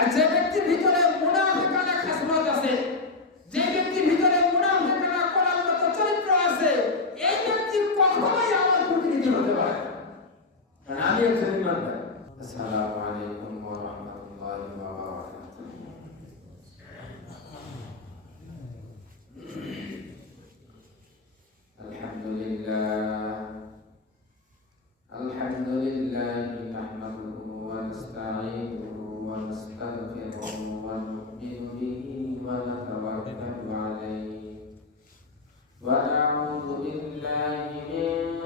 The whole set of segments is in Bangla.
আর যে ব্যক্তির ভিতরে মুনাফিকানা খাসলত আছে, যে ব্যক্তির ভিতরে মুনাফিকানা করার মতো চরিত্র আছে, এই ব্যক্তি কখনোই আমার প্রতিনিধি হতে পারে না। কারণ আমি একজন ইমানদার। আসসালামু আলাইকুম ওয়া রাহমাতুল্লাহি ওয়া বারাকাতুহু। আলহামদুলিল্লাহ নাহমাদুহু ওয়া নাস্তাঈনুহু ওয়া নাস্তাগফিরুহু ওয়া নু'মিনু বিহি ওয়া নাতাওয়াক্কালু আলাইহি ওয়া না'উযু বিল্লাহি মিন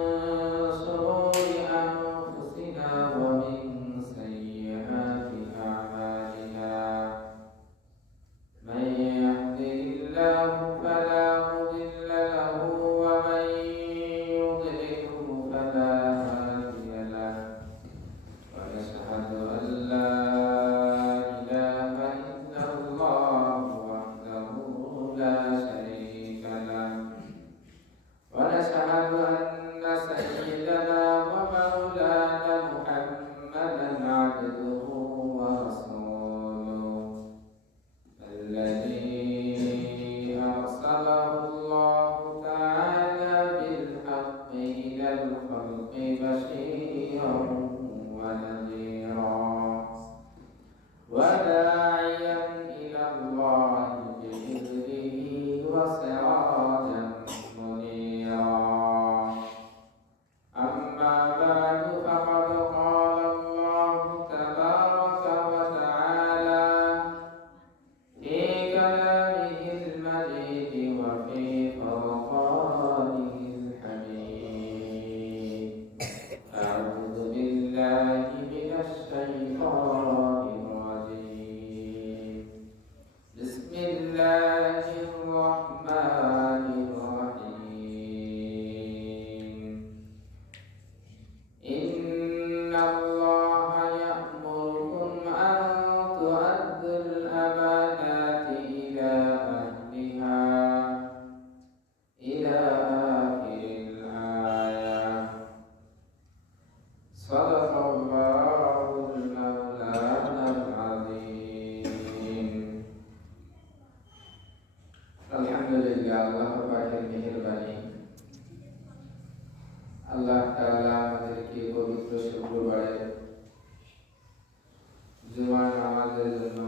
শুরুরি আনফুসিনা ওয়া মিন sayyi'ati a'malina man yahdihillahu fala mudilla lahu wa man yudlilhu fala hadiya lahu wa nashhadu an la ilaha illallah wahdahu la sharika lahu wa nashhadu anna sayyidana wa maulana muhammadan abduhu wa rasuluhu الذي أرسله الله تعالى بالحق إلى الخلق بشيرا ونذيرا وداعيا إلى الله بإذنه وسراجا منيرا أما بعد فقد قال الله تبارك وتعالى في كلامه المجيد وفي فرقانه الحميد. أعوذ بالله من الشيطان الرجيم. بسم الله الرحمن الرحيم. إن الله يأمركم أن تؤدوا الأمانات إلى أهلها إلى آخر الآية. صدق الله المولانا العظيم. الحمد لله الله পাকের মেহেরবানি, আল্লাহ তাআলা আমাদেরকে পবিত্র শুক্রবারে জুমার নামাজের জন্য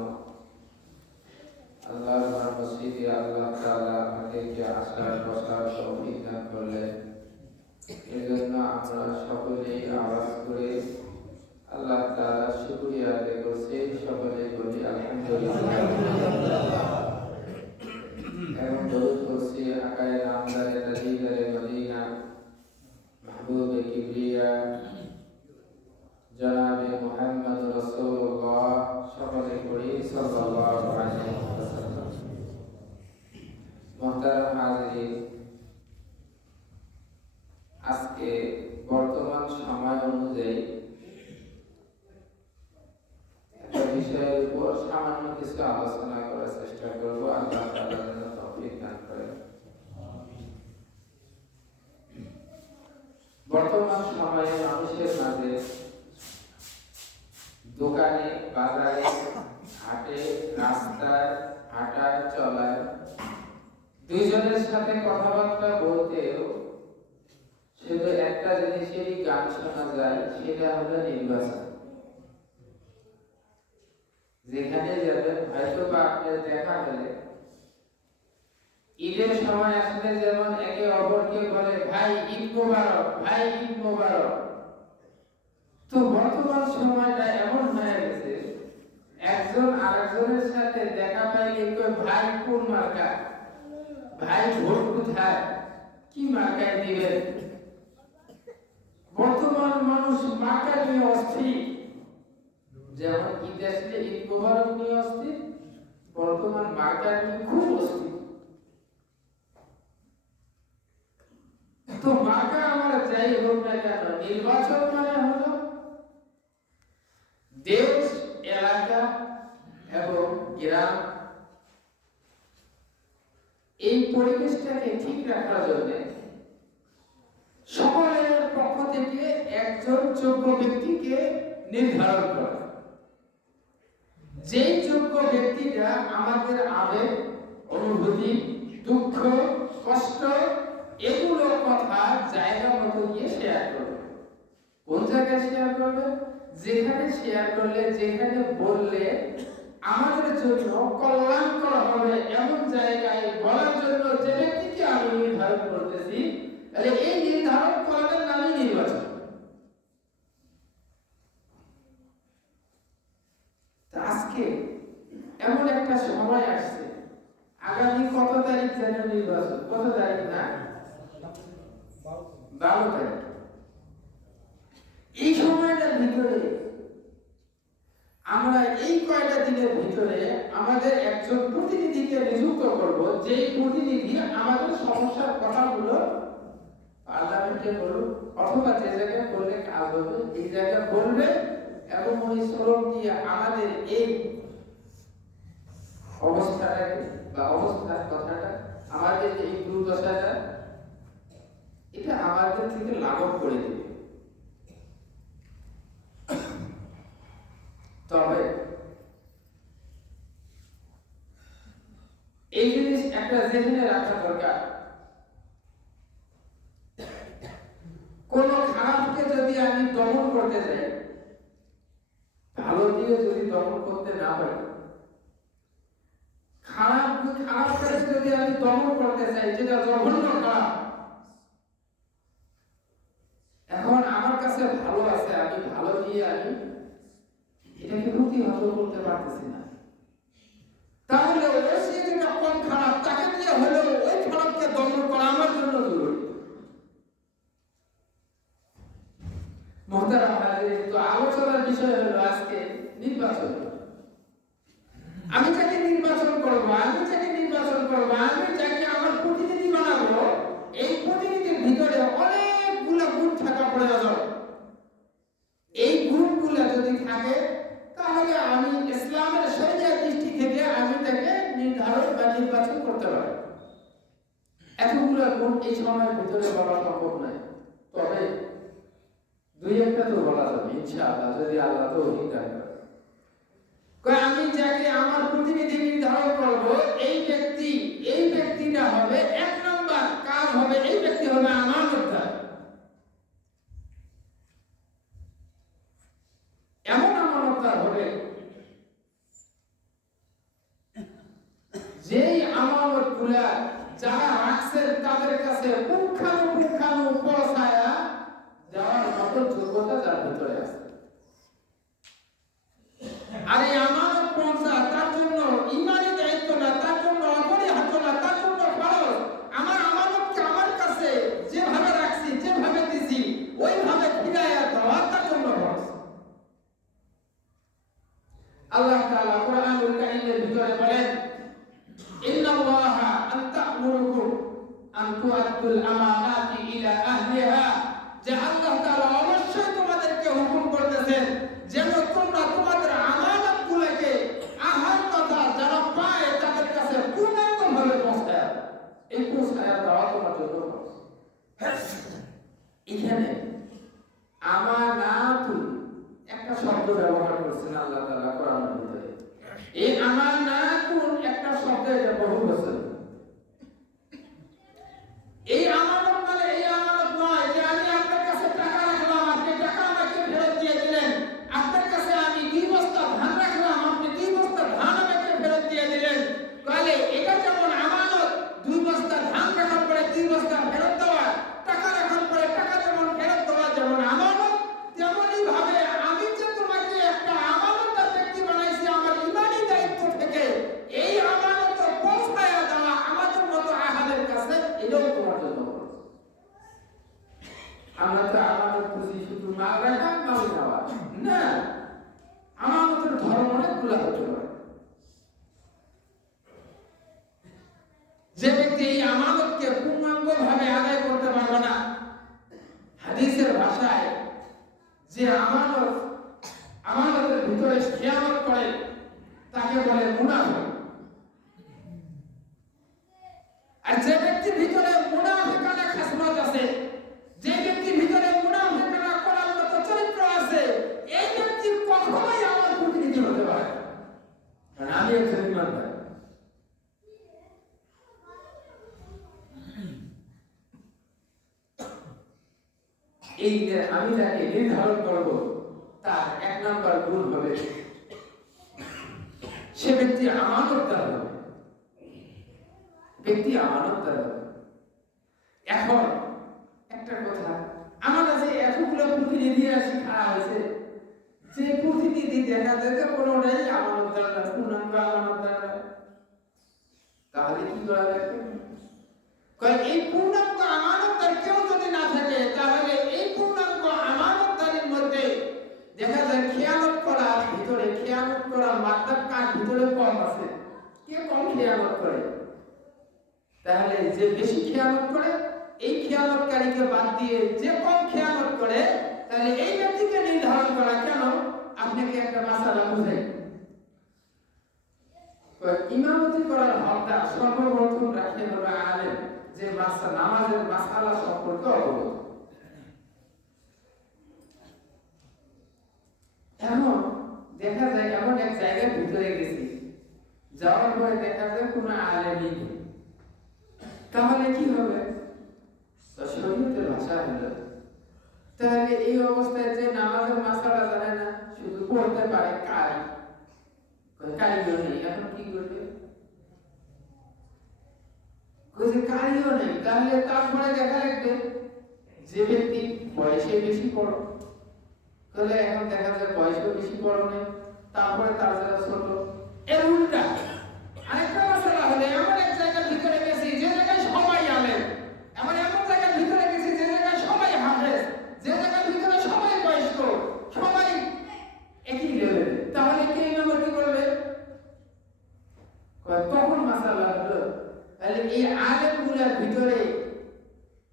আল্লাহর মসজিদে আল্লাহ তাআলা আমাদেরকে আসার বসার তৌফিক দান করলেন। এজন্য আমরা সকলেই আওয়াজ করে আল্লাহ তাআলার শুকরিয়া আদায় করছি। সকলেই বলি আলহামদুলিল্লাহ। এবং দরুদ পড়ছি আকায়ে নামদারে তাজিদারে মদিনা মাহবুবে কিবরিয়া জনাবে মুহাম্মদ রাসূলুল্লাহ সকলে পড়ি সাল্লাল্লাহু আলাইহি ওয়াসাল্লাম। মুহতারাম হাজিরিন, আজকে বর্তমান সময় অনুযায়ী একটা বিষয়ের উপর সামান্য কিছু আলোচনা করার চেষ্টা করব। আল্লাহ তাআলা যেন তৌফিক দান করেন। বর্তমান সময়ে মানুষের মাঝে দোকানে, বাজারে, হাটে, রাস্তায় হাঁটা চলায় দুইজনের সাথে কথাবার্তা বলতেও শুধু একটা জিনিসেরই গান শোনা যায়, সেটা হলো নির্বাচন। যেখানে যাবেন হয়তো বা আপনার দেখা হলে ঈদের সময় আসলে যেমন একে অপরকে বলে ভাই ঈদ মোবারক, ভাই ঈদ মোবারক। তো বর্তমান সময়টা এমন হয়ে গেছে, একজন আরেকজনের সাথে দেখা পাইলে কই ভাই কোন মার্কা, ভাই ভোট কোথায়, কি মার্কায় দিবেন। বর্তমান মানুষ মার্কা নিয়ে অস্থির। যেমন ঈদ আসলে ঈদ মোবারক নিয়ে অস্থির, বর্তমান মার্কা নিয়ে খুব অস্থির। তো মার্কা আমার যাই হোক না কেন, নির্বাচন মানে হলো দেশ, এলাকা এবং গ্রাম, এই পরিবেশটাকে ঠিক রাখার জন্য সকলের পক্ষ থেকে একজন যোগ্য ব্যক্তিকে নির্ধারণ করা, যেই যোগ্য ব্যক্তিরা আমাদের আবেগ, অনুভূতি, দুঃখ, কষ্ট এগুলো কথা জায়গা মতো গিয়ে শেয়ার করবে। কোন জায়গায় শেয়ার করবে? যেখানে শেয়ার করলে, যেখানে বললে আমাদের জন্য কল্যাণকর হবে এমন জায়গায় বলার জন্য যে ব্যক্তিকে আমি নির্ধারণ করতেছি, তাহলে এই নির্ধারণ করার নামই নির্বাচন। আজকে এমন একটা সময় আসছে, আগামী কত তারিখ যেন নির্বাচন, কত তারিখ না 12 তারিখ। এই সময়টার ভিতরে আমরা এই কয়টা দিনের ভিতরে আমাদের একজন প্রতিনিধিকে নিযুক্ত করব, যেই প্রতিনিধি আমাদের সমস্যার কথাগুলো পার্লামেন্টে বলুক অথবা যে জায়গায় বললে কাজ হবে এই জায়গায় বলবে এবং উনি শ্রম দিয়ে আমাদের এই অবস্থাটাকে বা অবস্থার কথাটা, আমাদের এই দুর্দশাটা, এটা আমাদের থেকে লাঘব করে দেবে। তবে এই জিনিস একটা জেনে রাখা দরকার, কোন খারাপকে যদি আমি দমন করতে যাই, ভালো দিয়ে যদি দমন করতে না পারি, খারাপকে যদি আমি দমন করতে চাই যেটা জঘন্য খারাপ, এখন আমার কাছে ভালো আছে, আমি ভালো দিয়ে আমি এটাকে প্রতিহত করতে পারতেছি না, তাহলে ওই সে যেটা কম খারাপ তাকে দিয়ে হলেও ওই খারাপকে দমন করা আমার জন্য জরুরি। মোহতারাম হাজিরিন, তো আলোচনার বিষয় হলো আজকে নির্বাচন। আমি যাকে নির্বাচন করব, আমি যাকে আমার প্রতিনিধি বানাবো, এই প্রতিনিধির ভিতরে অনেকগুলো গুণ থাকা প্রয়োজন। এই গুণগুলো যদি থাকে তাহলে আমি ইসলামের শরীয়তের দৃষ্টি থেকে আমি তাকে নির্ধারণ বা নির্বাচন করতে পারি। এতগুলো গুণ এই সময়ের ভিতরে বলা সম্ভব নয়, তবে দুই একটা তো বলা যাবে ইনশাআল্লাহ, যদি আল্লাহ তৌফিক দান করে। আমি যাকে আমার প্রতিনিধি নির্ধারণ করব, এই ব্যক্তিটা হবে এক নাম্বার কাজ হবে, এই ব্যক্তি হবে আমানতদার। এমন আমানতদার হবে যেই আমানতগুলা যারা রাখছেন তাদের কাছে পুঙ্খানু পৌঁছায়া দেওয়ার মতো যোগ্যতা যার ভিতরে আছে। আর এই আমানত পৌঁছা তার জন্য ইমানি দায়িত্ব না, তার জন্য অপরিহার্য না, তার জন্য ফরজ। আমার আমানতকে আমার কাছে যেভাবে রাখছি, যেভাবে দিছি, ওইভাবে ফিরাইয়া দেওয়া তার জন্য ফরজ। আল্লাহ তাআলা কোরআনুল কারীমের ভিতরে বলেন, ইন্নাল্লাহা আনতা'মুরুকুম আন তু'আদ্দুল আমানাতি ইলা আহলিহা, যে আল্লাহ তাআলা অবশ্যই তোমাদেরকে হুকুম করতেছেন যেন তোমরা তোমাদের আমানতগুলোকে আহার তথা যারা পায় তাদের কাছে পূর্ণাঙ্গভাবে পৌঁছায়। এই পৌঁছায় দেওয়া তোমার জন্য। এখানে আমানাতুন একটা শব্দ ব্যবহার করছেন আল্লাহ তাআলা কোরআনের ভিতরে। এই আমানাতুন একটা শব্দের বহুবচন। এই আমানত মানে এই আমানত নয় যে আমি আপনার কাছে টাকা রাখলাম, আপনি টাকা আমাকে ফেরত দিয়ে দিলেন। আপনার কাছে আমি 2 বস্তা ধান রাখলাম, আপনি 2 বস্তা ধান আমাকে ফেরত দিয়ে দিলেন। তাহলে এটা যেমন আমানত, 2 বস্তা ধান রাখার পরে 2 বস্তা ফেরত দেওয়া, টাকা রাখার পরে টাকা যেমন ফেরত দেওয়া যেমন আমানত, তেমনি ভাবে আমি যে তোমাকে একটা আমানতদার ব্যক্তি বানাইছি আমার ইমানি দায়িত্ব থেকে, এই আমানত পৌঁছায়া দেওয়া আমাদের মতো আহাদের কাছে এটাও তোমার জন্য। আমরা তো আমানত খুশি শুধু মাল রাখা, মাল নেওয়া না, আমানতের ধর্ম অনেকগুলো হতে পারে। যে ব্যক্তি এই আমানতকে পূর্ণাঙ্গভাবে আদায় করতে পারবে না, হাদিসের ভাষায় যে আমানতের ভিতরে খেয়ানত করে তাকে বলে মুনাফিক। আর যে ব্যক্তির ভিতরে মুনাফিকানা খাসলত আছে, যে ব্যক্তির ভিতরে মুনাফিকানা করার মতো চরিত্র আছে, এই ব্যক্তি কখনোই আমার প্রতিনিধি হতে পারে। এই যে আমি যাকে নির্ধারণ করব তার এক নাম্বার গুণ হবে সে ব্যক্তি আমানতদার হবে। ব্যক্তি আমানতদার হবে। এখন একটা কথা, আমার কাছে এতগুলো প্রতিনিধি আসি খাওয়া হয়েছে, যে প্রতিনিধি দেখা যায় যে কোনোটাই আমানতদার না, পূর্ণাঙ্গ আমানতদার না। তাহলে কি করা লাগবে? এই পূর্ণাঙ্গ আমানতদার কেউ যদি না থাকে, তাহলে এই পূর্ণাঙ্গ আমানতদারের মধ্যে দেখা যায় খেয়ানত করার ভিতরে, খেয়ানত করার মাত্রা কার ভিতরে কম আছে, কে কম খেয়ানত করে। তাহলে যে বেশি খেয়ানত করে, এই খেয়ানতকারীকে বাদ দিয়ে যে কম খেয়ানত করে, তাহলে এই ব্যক্তিকে নির্ধারণ করা। কেন? আপনাকে একটা মাসালা বুঝাই। ইমামতি করার হকদার সর্বপ্রথম রাখে হলো আলেম, যে নামাজের মাসালা সম্পর্কে অবগত। এমন দেখা যায় এমন এক জায়গার ভিতরে গেছি, যাওয়ার পরে দেখা যায় কোনো আলেমই নেই। তাহলে কি হবে? শরীয়তের ভাষা হলো, তাহলে এই অবস্থায় যে নামাজের মাসালা জানে না, শুধু পড়তে পারে কারি, কারিও নেই, এখন কি করবে? কারিও নেই, তাহলে তারপরে দেখা লাগবে যে ব্যক্তি বয়সে বেশি বড়, তাহলে এখন দেখা যায় বয়সে বেশি বড় নেই, তারপরে তার যারা ছোট। এর উল্টা আরেকটা মাসালা হলে এমন এক জায়গার ভিতরে গেছি যে জায়গায় সবাই আলেম, এমন জায়গার ভিতরে গেছি যে জায়গায় সবাই হাফেজ, যে জায়গার ভিতরে সবাই বয়স্ক, সবাই একই লেভেলে, তাহলে কে ইমামতি করবে? তখন মাসালা হলো, তাহলে এই আলেমগুলোর ভিতরে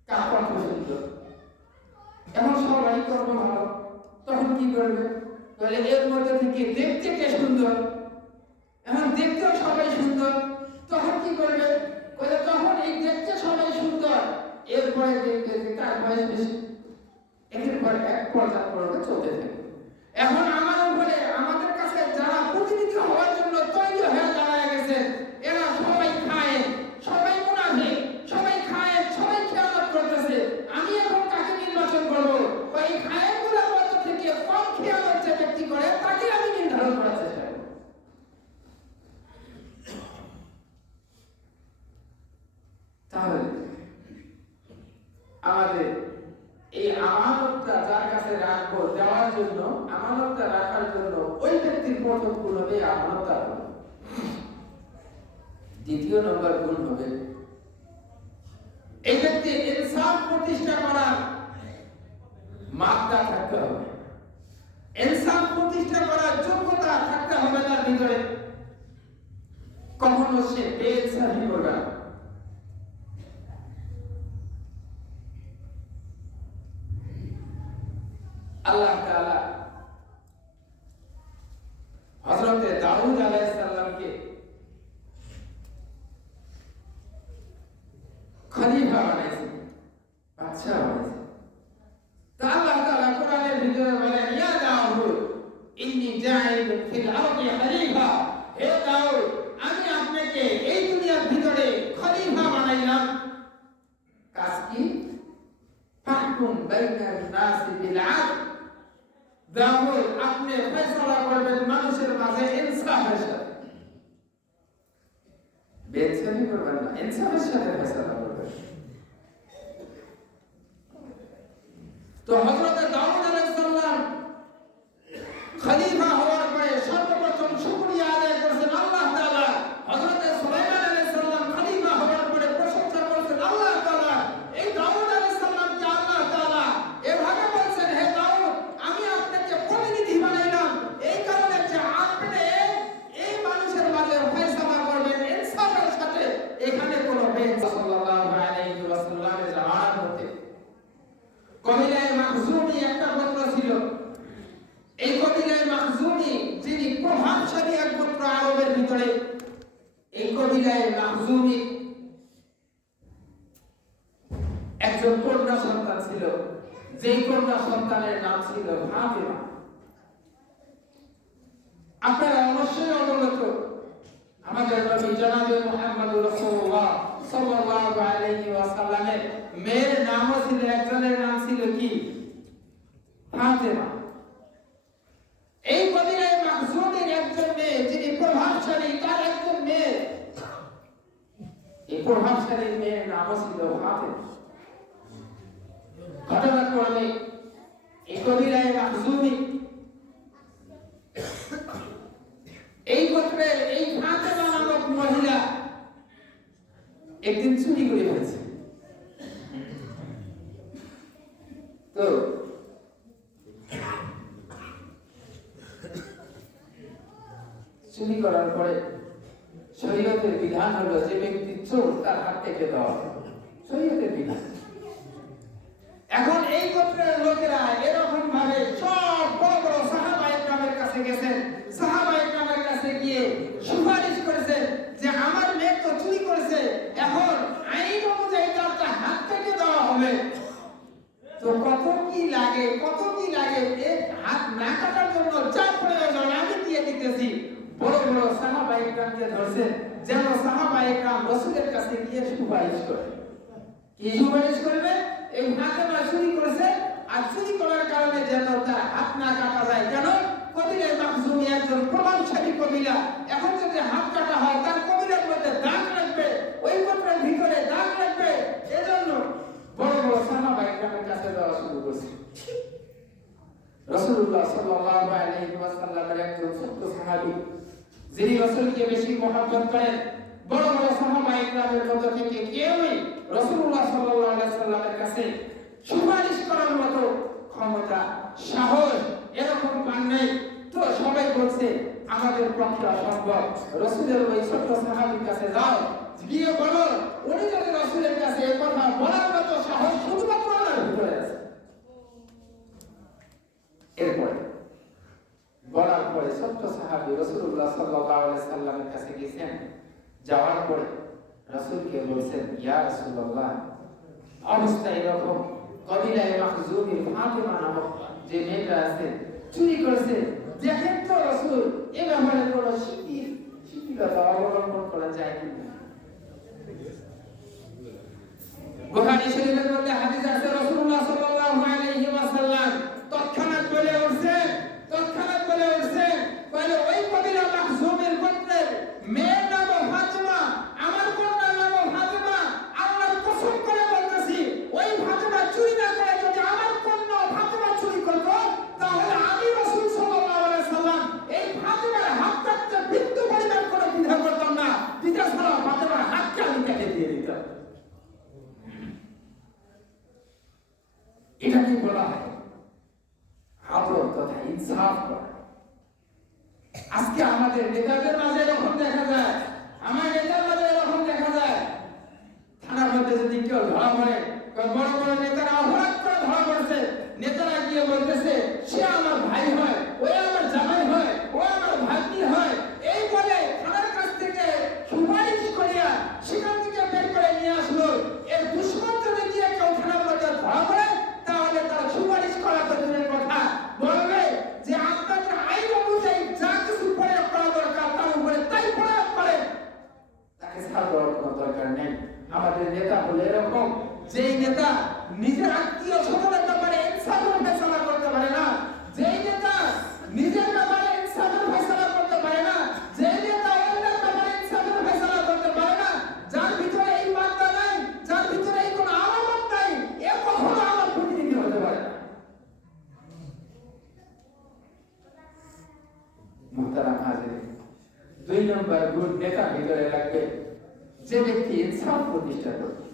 কাপড় পছন্দ, এখন সবাই করব ভালো, তখন কি করবে? তাহলে এর মধ্যে থেকে দেখতে কে সুন্দর, এখন দেখতেও সবাই সুন্দর, তখন কি করবে? তখন এই দেখতে সবাই সুন্দর, এরপরে দেখতে যে কার বয়স বেশি, এরপর এক পর্যায় পর্বে চলতে থাকে। এখন আমার উপরে আমাদের কাছে যারা প্রতিনিধি হওয়ার জন্য তৈরি হয়ে দাঁড়ায় গেছে, এরা সবাই খায়, সবাই মুনাফিক, সবাই খায়, সবাই খেয়ানত করতেছে। আমি এখন কাকে নির্বাচন করব? এই খায়েরগুলোর মধ্যে থেকে কম খেয়ানত যে ব্যক্তি করে তাকে আমি নির্ধারণ করার চেষ্টা করব। তাহলে আমাদের এই আমানতটা যার কাছে রাখবো, দেওয়ার জন্য, আমানতটা রাখার জন্য ওই ব্যক্তির প্রথম গুণ হবে আমানতদার গুণ। দ্বিতীয় নম্বর গুণ হবে এই ব্যক্তি ইনসাফ প্রতিষ্ঠা করার মাত্রা থাকতে হবে, ইনসাফ প্রতিষ্ঠা করার যোগ্যতা থাকতে হবে তার ভিতরে। কখনো সে বেইনসাফি করবে না। আল্লাহ তাআলা হযরত দাউদ আলাইহিস সালামকে খলিফা বানাইছেন, বাদশা বানাইছেন। তা আল্লাহ তাআলা কোরআনের ভিতরে বলেন, ইয়া দাউদ ইন্নী জাইলুন ফিল আরদি খলিফা, হে দাউদ আমি আপনাকে এই দুনিয়ার ভিতরে খলিফা বানাইলাম। কাজ কি? ফাহকুম বাইনান নাসি বিল আদল, দাউদ আপনি ফয়সালা করবেন মানুষের মাঝে ইনসাফের সাথে, বেইনসাফি করবেন না, ইনসাফের সাথে ফয়সালা করবেন। তো হযরত দাউদ আলাইহিস সালাম খলিফা হওয়ার পরে সর্বপ্রথম শুকরিয়া আদায় করেছেন আল্লাহ তাআলা। হযরত সুলাইমান আলাইহিস সালাম খলিফা হওয়ার পরে প্রশংসা করেছেন আল্লাহ তাআলা। এই দাউদ আলাইহিস সালামকে আল্লাহ তাআলা এভাবে বলেন, হে দাউদ আমি আপনাকে প্রতিনিধি বানাইলাম এই কারণে যে আপনি এই মানুষের মাঝে ফয়সালা করবেন ইনসাফের সাথে। এখানে কোনো বেইনসাফি সাল্লাল্লাহু আলাইহি ওয়াসাল্লামের জামানার মধ্যে কবিলায়ে মাখজুমি একটা গোত্র ছিল। এই কবিলায়ে মাখজুমি যিনি প্রভাবশালী এক গোত্র আরবের ভিতরে, এই কবিলায়ে মাখজুমি একজন কন্যা সন্তান ছিল, যেই কন্যা সন্তানের নাম ছিল ফাতিমা। আপনারা অবশ্যই অবগত, আমাদের নবী জনাবে মুহাম্মদুর রাসূলুল্লাহ সাল্লাল্লাহু আলাইহি ওয়াসাল্লামের মেয়ের নামও ছিল, একজনের নাম ছিল কি? প্রভাবশালী মেয়ের নাম ছিল ফাতেমা। ঘটনাক্রমে এই কবিরায়ে মাখজুমি এই গোত্রের এই ফাতেমা নামক মহিলা একদিন চুরি করে ফেলেছে। তো চুরি করার পরে শরীয়তের বিধান হলো যে ব্যক্তি চোর তার হাত কেটে দেওয়া হবে, শরীয়তের বিধান। এখন এই গোত্রের লোকেরা এরকম ভাবে সব বড় বড় সাহাবায়ে কেরামের কাছে গেছেন, সাহাবায়ে কেরামের কাছে গিয়ে সুপারিশ করেছে যে আমার মেয়ে তো চুরি করেছে, এখন আইন অনুযায়ী তার হাত কেটে দেওয়া হবে। তো কত কি লাগে এই হাত না কাটার জন্য যা প্রয়োজন আমি দিয়ে দিতেছি। বড় বড় সাহাবায়ে কেরামকে ধরছেন যেন সাহাবায়ে কেরাম রাসূলের কাছে গিয়ে সুপারিশ করে। কি সুপারিশ করবে? এই ফাতেমা চুরি করেছে, আর চুরি করার কারণে যেন তার হাত না কাটা যায়। কেন? কবিরায়ে মাখজুমি একজন প্রভাবশালী কবিরা, এখন যদি হাত কাটা হয় তার কবিরার মধ্যে দাগ লাগবে, ওই গোত্রের ভিতরে দাগ লাগবে। এজন্য বড় বড় সাহাবায়ে কেরামের কাছে যাওয়া শুরু করছে। রাসূলুল্লাহ সাল্লাল্লাহু আলাইহি ওয়াসাল্লামের একজন ছোট্ট সাহাবী, যিনি রাসূলকে বেশি মহব্বত করেন, বড় বড় সাহাবায়ে কেরামের মধ্যে থেকে কেউই রাসূলুল্লাহ সাল্লাল্লাহু আলাইহি ওয়াসাল্লামের কাছে সুপারিশ করার মতো ক্ষমতা, সাহস এরকম পান নাই। তো সবাই বলছে আমাদের পক্ষে অসম্ভব, রাসূলের ওই ছোট্ট সাহাবীর কাছে যাও, গিয়ে বলো উনি যদি রাসূলের কাছে এই কথা বলার মতো সাহস শুধুমাত্র ওনার ভিতরে আছে। এরপরে বলার পরে ছোট্ট সাহাবী রাসূলুল্লাহ সাল্লাল্লাহু আলাইহি ওয়াসাল্লামের কাছে গেছেন। যাওয়ার পরে রাসূলকে বলছেন, ইয়া রাসূলুল্লাহ, অবস্থা এরকম, কবিলায়ে মাখজুমির ফাতেমা নামক যে মেয়েটা আছে চুরি করেছে, দেখেন তো রাসূল এ ব্যাপারে কোনো শিথিলতা অবলম্বন করা যায় কিনা। বুখারী শরীফের মধ্যে হাদিস আছে, রাসূলুল্লাহ সাল্লাল্লাহু আলাইহি ওয়াসাল্লাম তৎক্ষণাৎ বলে উঠছেন, বলে ওই কবিরা মাখজুমের গোত্রের মেয়ের নাম ফাতেমা, আমার কন্যার নাম ফাতেমা, আল্লাহর কসম করে বলতেছি ওই ফাতেমা চুরি না করে যদি আমার কন্যা ফাতেমা চুরি করত, তাহলে আমি রাসূল সাল্লাল্লাহু আলাইহি সাল্লাম এই ফাতেমার হাত কাটতে বিন্দু পরিমাণ করে দ্বিধা করতাম না, দ্বিধা ছাড়া ফাতেমার হাতটা আমি কেটে দিয়ে দিতাম। এটা কি বলা হয়? আদর তথা ইনসাফ করা। আজকে আমাদের নেতাদের মাঝে এরকম দেখা যায়, আমার নেতার মাঝে এরকম দেখা যায়, থানার মধ্যে যদি কেউ ধরা পড়ে, বড় বড় নেতারা হঠাৎ করে ধরা পড়ছে, নেতারা গিয়ে বলতেছে সে আমার ভাই হয়, ও আমার জামাই হয়, ও আমার ভাগ্নি হয়, এই বলে থানার কাছ থেকে সুপারিশ করিয়া সেখান থেকে বের করে নিয়ে আসলো। এর দুশ্মন যদি গিয়ে কেউ থানার মধ্যে ধরা পড়ে, তাহলে তার সুপারিশ করা তো দূরের কথা, বলবে যে আপনাদের আইন অনুযায়ী যা কিছু প্রয়োগ করা দরকার তার উপরে তাই প্রয়োগ করে, তাকে ছাড় দেওয়ার কোনো দরকার নেই। আমাদের নেতা হলো এরকম, যেই নেতা নিজের আত্মীয় স্বজনের ব্যাপারে ইনসাফের ফয়সালা করতে পারে না, যেই নেতা নিজের ব্যাপারে ইনসাফের ফয়সালা করতে পারে না, যেই নেতা অন্যের ব্যাপারে ইনসাফের ফয়সালা করতে পারে না, যার ভিতরে এই বার্তা নাই, যার ভিতরে এই কোনো আলামত নাই, এ কখনো আমার প্রতিনিধি হতে পারে না। মুহতারাম হাজিরিন, 2 নম্বর গুণ নেতা ভিতরে রাখবে যে ব্যক্তি ইনসাফ প্রতিষ্ঠা করবে।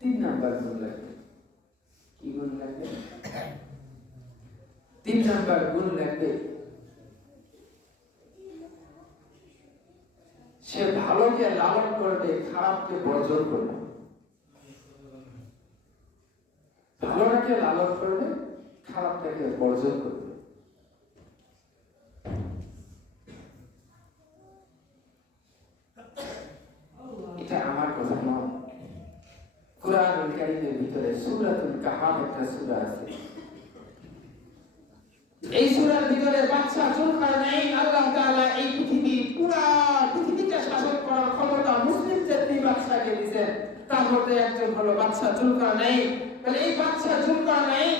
3 নম্বর গুণ লাগবে। কি গুণ লাগবে? 3 নম্বর গুণ লাগবে, সে ভালোকে লালন করবে, খারাপকে বর্জন করবে। ভালোটাকে লালন করবে, খারাপটাকে বর্জন করবে। এটা আমার কথা নয়, কুরআনুল কারীমের ভিতরে সূরাতুল কাহাফ একটা সূরা আছে। এই সূরার ভিতরে বাদশা যুলকারনাইন, আল্লাহ তাআলা এই পুরা পৃথিবীকে শাসন করার ক্ষমতা মুসলিমদের 3 বাদশাকে দিয়েছেন, তার মধ্যে একজন হলো বাদশা যুলকারনাইন। তাহলে এই বাদশা যুলকারনাইন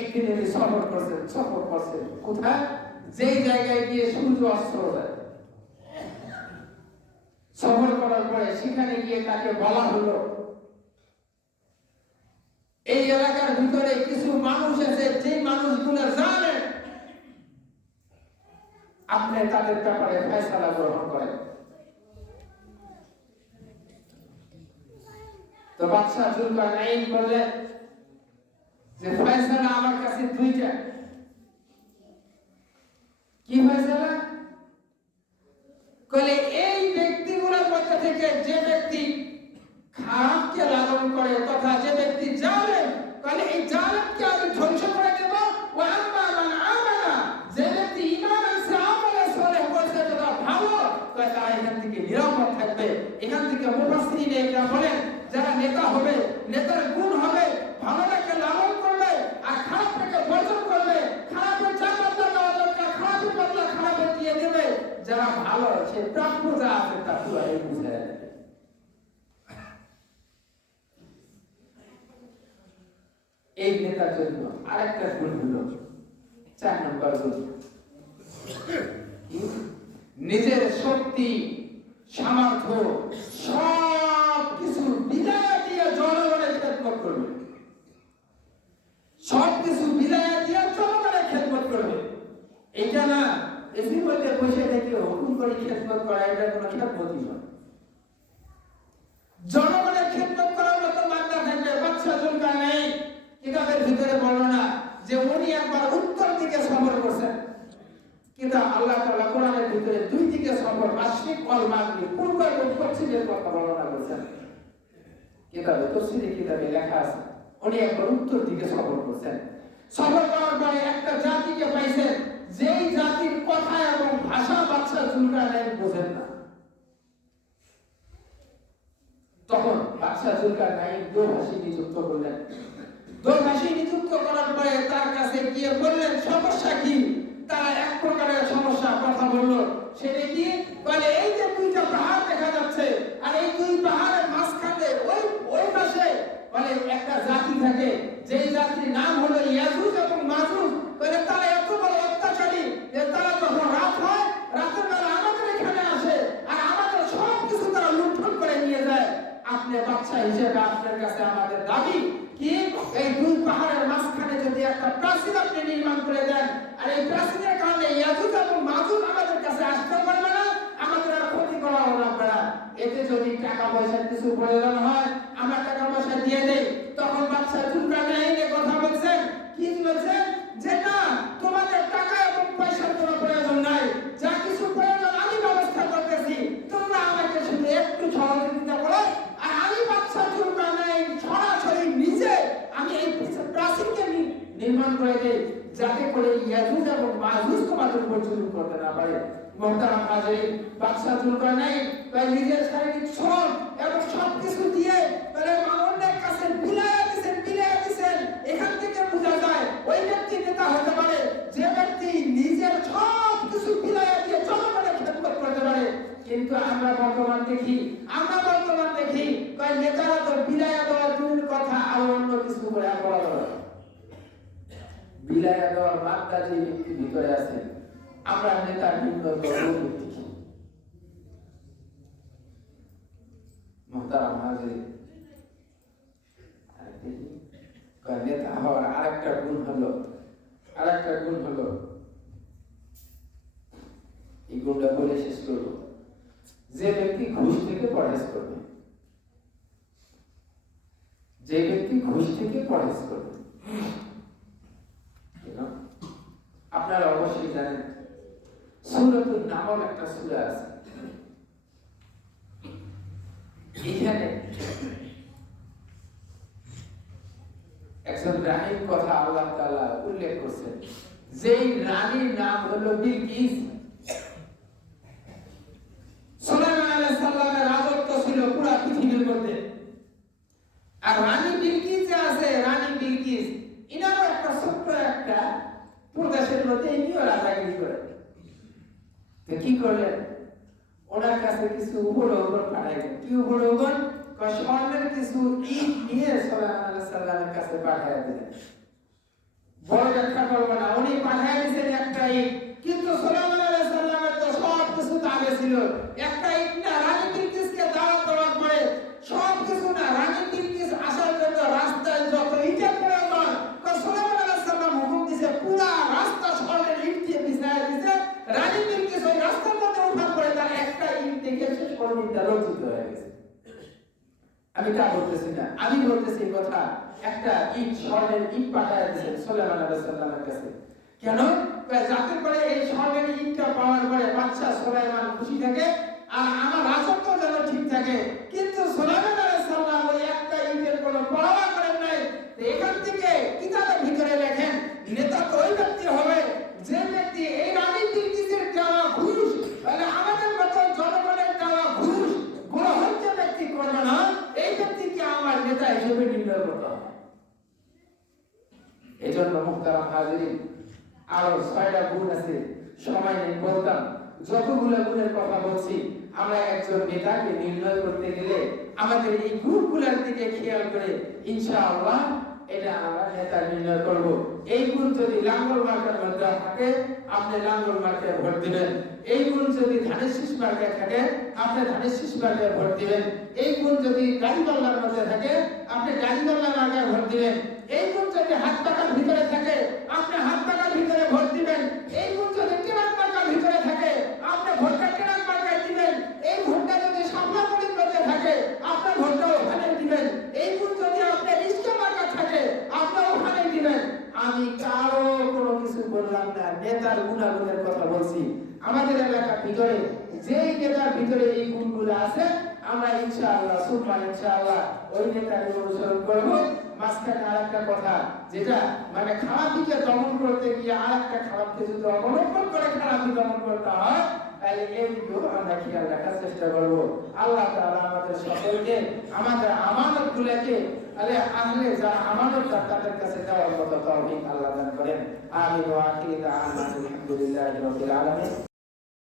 একদিন সফর করছেন কোথায়? যেই জায়গায় গিয়ে সূর্য অস্ত যায়, সফর করার পরে সেখানে গিয়ে তাকে বলা হলো, এই এলাকার ভিতরে কিছু মানুষ আছে, যে মানুষগুলো জানেন, আপনি তাদের ব্যাপারে ফয়সালা গ্রহণ করেন। তো বাদশা যুলকারনাইন বললেন যে ফয়সালা আমার কাছে দুইটা। কি ফয়সালা? কলে এই ব্যক্তিগুলোর মধ্যে থেকে যে ব্যক্তি খারাপকে লালন করে তথা যে ব্যক্তি জালেম, কলে এই জালেমকে আমি ধ্বংস করে দেব। ওয়া আম্মা মান আমানা, যে ব্যক্তি ঈমান আনছে, আমলে সালেহ করছে, তথা ভালো, কয় তারা এখান থেকে নিরাপদ থাকবে। এখান থেকে মুফাসসিরিনে একরা বলেন, যারা নেতা হবে, নেতার গুণ হবে, ভালোটাকে লালন করবে আর খারাপটাকে বর্জন করবে। খারাপের যা বদলা দেওয়া দরকার, খারাপের বদলা খারাপের দিয়ে দেবে। যারা ভালো, সে প্রাপ্য যা আছে তা পুরাই বুঝে নেবে। এই নেতার জন্য আরেকটা গুণ হলো 4 নম্বর গুণ, নিজের শক্তি সামর্থ্য সব কিছু বিলায়া দিয়ে জনগণের খেদমত করবে। সব কিছু বিলায়া দিয়ে জনগণের খেদমত করবে। এটা না এসির মধ্যে বসে থেকে হুকুম করে খেদমত করা, এটা কোনো খেদমতই নয়। জনগণের খেদমত করার মতো মাত্রা থাকবে। বাদশা যুলকারনাইন কিতাবের ভিতরে বর্ণনা যে উনি একবার উত্তর দিকে সফর করছেন, কিন্তু আল্লাহ তাআলা কোরআনের ভিতরে দুই দিকে সফর, মাশরিক ওয়াল মাগরিব, পূর্ব এবং পশ্চিমের কথা বর্ণনা করেছেন। কিতাবে তাফসীরে কিতাবে লেখা আছে উনি একবার উত্তর দিকে সফর করছেন। সফর করার পরে একটা জাতিকে পাইছেন, যেই জাতির কথা এবং ভাষা বাদশা যুলকারনাইন বোঝেন না। তখন বাদশা যুলকারনাইন দোভাষী নিযুক্ত করলেন। দোভাষী নিযুক্ত করার পরে তার কাছে গিয়ে বললেন সমস্যা কি। তারা এক প্রকারের সমস্যা কথা বলল। সেটা কি? বলে এই যে দুইটা পাহাড় দেখা যাচ্ছে, আর এই দুই পাহাড়ের মাঝখানে ওই পাশে বলে একটা জাতি থাকে, যেই জাতির নাম হলো ইয়াজুজ এবং মাজুজ। বলে তারা এত বড় অত্যাচারী যে তারা যখন রাত হয়, রাতের বেলা আমাদের এখানে আসে আর আমাদের সব কিছু তারা লুণ্ঠন করে নিয়ে যায়। আপনি বাদশা হিসেবে আপনার কাছে আমাদের দাবি কি, এই দুই পাহাড়ের মাঝখানে যদি একটা প্রাচীর আপনি নির্মাণ করে দেন, আর এই প্রাচীরের কারণে ইয়াজুজ এবং মাজুজ আমাদের কাছে আসতে পারবে না, আমাদের আর ক্ষতি করা লাগবে না। এতে যদি টাকা পয়সার কিছু প্রয়োজন হয় আমরা টাকা পয়সা দিয়ে দেই। তখন বাদশা যুলকারনাইন কথা বলছেন, কি বলছেন, যে না, তোমাদের টাকা এবং পয়সার কোনো প্রয়োজন নাই, যা কিছু প্রয়োজন আমি ব্যবস্থা করতেছি, তোমরা আমাকে শুধু একটু সহযোগিতা করো। আর আমি বাদশা যুলকারনাইন সরাসরি নিজে আমি এই প্রাচীরকে নির্মাণ করে দেই, যাতে করে ইয়াজুজ এবং মাজুজ তোমাদের উপর জুলুম করতে না পারে। মুহতারাম হাজিরিন, বাদশা যুলকারনাইন তাই নিজের শারীরিক শ্রম এবং সবকিছু দিয়ে তাহলে অন্যের কাছে বিলায়া দিয়েছেন। এখান থেকে বোঝা যায় ওই ব্যক্তি নেতা হতে পারে যে ব্যক্তি নিজের সব কিছু বিলায়া দিয়ে জনগণের খেদমত করতে পারে। কিন্তু আমরা বর্তমান দেখি কয় নেতারা তো বিলায়া দেওয়ার দূরের কথা, আর অন্য কিছু করে বলা হয়। বিলায়া দেওয়ার মাত্রা যে ব্যক্তির ভিতরে আছে, আমরা নেতার নিম্নতম দেখি। মুহতারাম হাজিরিন, নেতা হওয়ার আরেকটা গুণ হলো এই গুণটা বলে শেষ করব, যে ব্যক্তি ঘুষ থেকে পরহেজ করবে, আপনারা অবশ্যই জানেন সূরাতুন নামল একটা সূরা আছে। এখানে একজন রানীর কথা আল্লাহ তাআলা উল্লেখ করেছেন, যেই রানীর নাম হলো বিলকিস। সুলাইমান আলাইহিস সালামের রাজত্ব ছিল পুরো পৃথিবীর মধ্যে। আর রানী বিলকিস যে আছে, রানী বিলকিস ইনারও একটা ছোট্ট একটা প্রদেশের মধ্যে ইনিও রাজাগিরি করে। তো কি করলেন, ওনার কাছে কিছু উপঢৌকন পাঠাইলেন। কি উপঢৌকন? স্বর্ণের কিছু ইট নিয়ে সুলাইমান আলাইহিস সালামের কাছে পাঠিয়ে দিলেন। বড় ব্যাখ্যা করবো না, উনি পাঠিয়ে দিয়েছেন একটা ইট, কিন্তু সুলাইমান আলাইহিস সালামের তো সব কিছু দাবে ছিল। একটা ইট না, রানী বিলকিস আমি তা বলতেছি না, আমি বলতেছি কথা একটা ইট, স্বর্ণের ইট পাঠায় দিয়েছেন সুলাইমান আলাইহিস সালামের কাছে। কেন? যাতে করে এই স্বর্ণের ইটটা পাওয়ার পরে বাদশা সুলাইমান খুশি থাকে আর আমার রাজত্ব যেন ঠিক থাকে। কিন্তু সুলাইমান আলাইহিস সালাম ওই একটা ইটের কোনো পরোয়া করেন নাই। এখান থেকে কিতাবের ভিতরে লেখেন নেতা তো ওই ব্যক্তি হবে যে ব্যক্তি এই রানী বিলকিসের দেওয়া ঘুষ, মানে আমাদের মতো জনগণের দেওয়া ঘুষ গ্রহণ যে ব্যক্তি করবে না, এই ব্যক্তিকে আমার নেতা হিসেবে নির্ণয় করতে হবে। এই জন্য মুহতারাম হাজিরিন, আরো 6টা গুণ আছে, সময় নেই বলতাম। যতগুলো গুণের কথা বলছি, আমরা একজন নেতাকে নির্ণয় করতে গেলে আমাদের এই গুণগুলোর দিকে খেয়াল করে ইনশাআল্লাহ এটা আমরা নেতা নির্ণয় করব। এই গুণ যদি লাঙ্গল মার্কার মধ্যে থাকে, আপনি লাঙ্গল মার্কায় ভোট দিবেন। এই গুণ যদি ধানের শীষ মার্কায় থাকে, আপনি ধানের শীষ মার্কায় ভোট দিবেন। এই গুণ যদি গাড়িপাল্লার মধ্যে থাকে, আপনি গাড়িপাল্লা মার্কায় ভোট দিবেন। এই গুণ যদি হাত পাকার ভিতরে থাকে, আপনি হাত পাকার ভিতরে ভোট দিবেন। এই গুণ যদি টেরাক মার্কার ভিতরে থাকে, আপনি ভোটটা টেরাক মার্কায় দিবেন। এই ভোটটা যদি সামনাগড়ির মধ্যে থাকে, আপনি ভোটটা ওখানে দিবেন। এই গুণ যদি আপনার রিস্কা মার্কা থাকে, আপনি ওখানে দিবেন। আমি কারো কোনো কিছু বললাম না, নেতার গুণাগুণের কথা বলছি। আমাদের এলাকার ভিতরে যেই নেতার ভিতরে এই গুণগুলো আছে, আমরা ইনশাআল্লাহ সুবহান ইনশাআল্লাহ ওই নেতাকে অনুসরণ করব। মাঝখানে আরেকটা কথা, যেটা মানে খারাপিকে দমন করতে গিয়ে আরেকটা খারাপকে যদি অবলম্বন করে খারাপি দমন করতে হয়, তাহলে এইগুলো আমরা খেয়াল রাখার চেষ্টা করব। আল্লাহ তাআলা আমাদের সকলকে আমাদের আমানতগুলোকে আহলে যারা আমানতদার তাদের কাছে দেওয়ার মতো তৌফিক আল্লাহ দান করেন। আমিন ওয়া আখিরু দাওয়ানা আলহামদুলিল্লাহি রাব্বিল আলামিন।